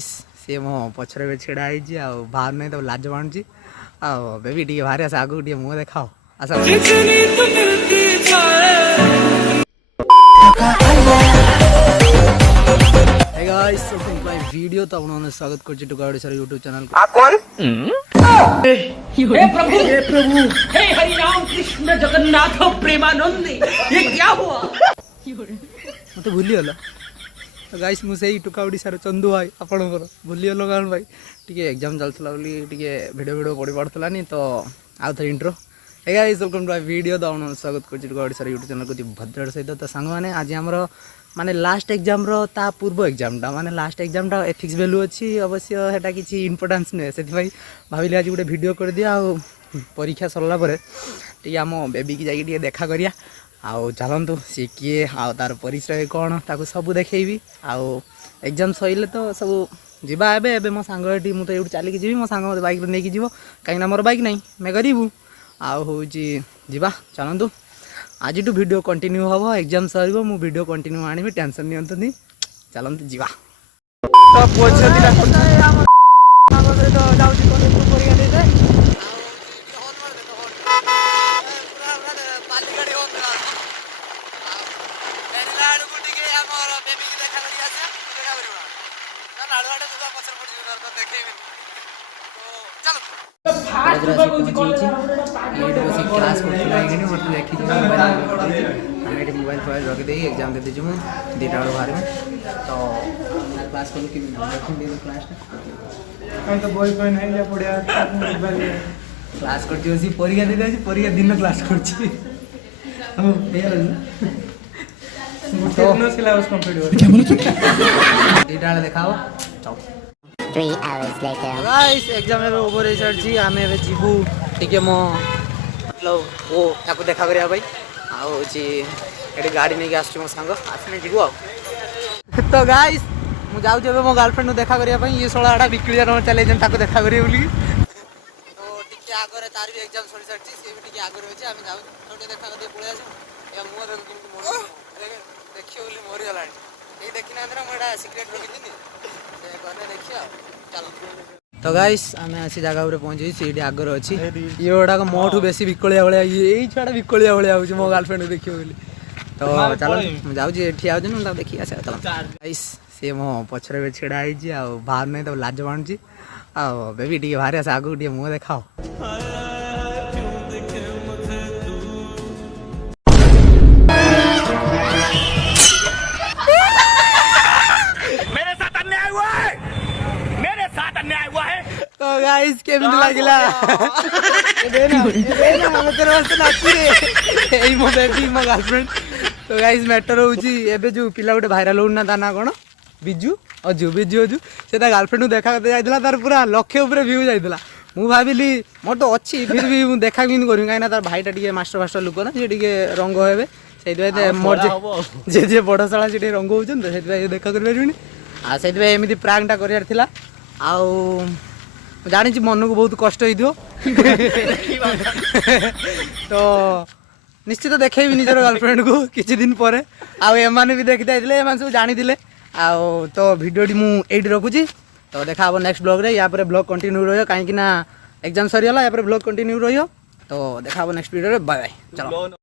सी मो पछरे भी छिड़ा बाहर नहीं तो लाज मानुची बेबी टी बाहर आस आगू टे मुँह देखाओ आस वीडियो तो आपने स्वागत कर टोका ओडिशा यूट्यूब चैनल को। आप कौन? हे प्रभु हे हरि राम कृष्ण जगन्नाथ प्रेमानंद ये क्या हुआ मत भूली गल तो गाइस मुझे टोका ओडिशार चंदू भाई आपणकर भूली गल कारण भाई टी एग्जाम चलता बोली वीडियो वीडियो पढ़ी पार्लानी तो आउ थे intro hey guys welcome to video तो आपने स्वागत कर टोका ओडिशा यूट्यूब चैनल को भद्र सहित तो सांग मैंने आज आमर माने लास्ट एग्जाम रो ता पूर्व एग्जामटा माने लास्ट एग्जामटा एथिक्स वैल्यू अच्छी अवश्य हेटा किसी इम्पोर्टान्स नुहे से भाविली आज गोटे वीडियो कर दिया आ परीक्षा सरला पर टी आम बेबी की जाकि देखा करिया आउ चलतु सी किए आउ तार परिचय कौन ताकू सब देखी आउ एग्जाम सैले तो सब जीवा एबे मो सांग मुझे ये चलिकी जी मो सांग बाइक नहीं जीव कहीं मोर बाइक नहीं मैं करूँ आउ हूँ जीवा चलतु आज वीडियो कंटिन्यू हम एग्जाम सर मु वीडियो कंटिन्यू आनी टेंशन नि चलते जीवा क्लास मोबाइल फोबाइल रखी एग्जाम दे दीजिए मुझे दुटा बेल बाहर तो क्लास कल क्लास क्लास कर परीक्षा दे परीक्षा दिन क्लास कर देखा एग्जाम ओवर हो सारी आम जीवु टे मो मतलब वो ताको देखा करिया भाई आउची गाड़ी नहीं आस मो सांग आसने जीवु आ तो गाइस मु जाऊ मो गर्लफ्रेंड देखा करिया ये 16 बिकलिया चले ताको देखा करिए बोली तो टिके आगे तार भी एग्जाम सरी सारी सी भी टिके आगे अच्छे आम जाऊ छोटे देखा कर पड़े आस मुँह देखिए बोली मरी गला ये देखी ना मुझे सिक्रेट रखी गने देखिए चल तो गाइस आम आसी जगह पहुंची सी आगर अच्छी ये गुड़ाक मोठू बेसी विकलिया भाया ये छुआ विकलिया भाया हो मो गर्लफ्रेंड देखिए बोली तो चलो मुझे ठिया हो देखिए आस चलो गाइस सी मो पछरे भी छिड़ा बाहर नहीं तो लाज मानुची बेबी टी बाहर आस आगू टे मुँह देखाओ तो गाइस केमिति लागिला देना तेरे वास्ते नाची रे एई मो बेबी मो गर्लफ्रेंड तो गाइस मैटर होउची एबे जो पिला गोटे भाइराल होना ता ना कोन बिजू अजू से ता गर्लफ्रेंड देखा करते जाइतला तार पूरा लक्ष्य ऊपर व्यू जाइतला मु भाबिली मोर तो अच्छी फिर भी मु देखा किन करिम काइना तार भाईटा टिके मास्टर लुक ना जे टिके रंग हेबे सेति मोर जे बड़ साला जे रंग होचन तो सेति देखा कर परबिनी आ सेति एमिति प्रांकटा करियार थिला आउ जानी मन को बहुत कष्ट हो तो निश्चित देखेबी निजर गर्लफ्रेंड को किसी दिन पर आने भी देखी सब जानी तो वीडियो मुझे रखुची तो देखा हम नेक्स्ट ब्लॉग रे या ब्लॉग कंटिन्यू रही कहीं एग्जाम सरीगला या ब्लॉग कंटिन्यू रही तो देखा नेक्स्ट वीडियो बाय बाय चलो।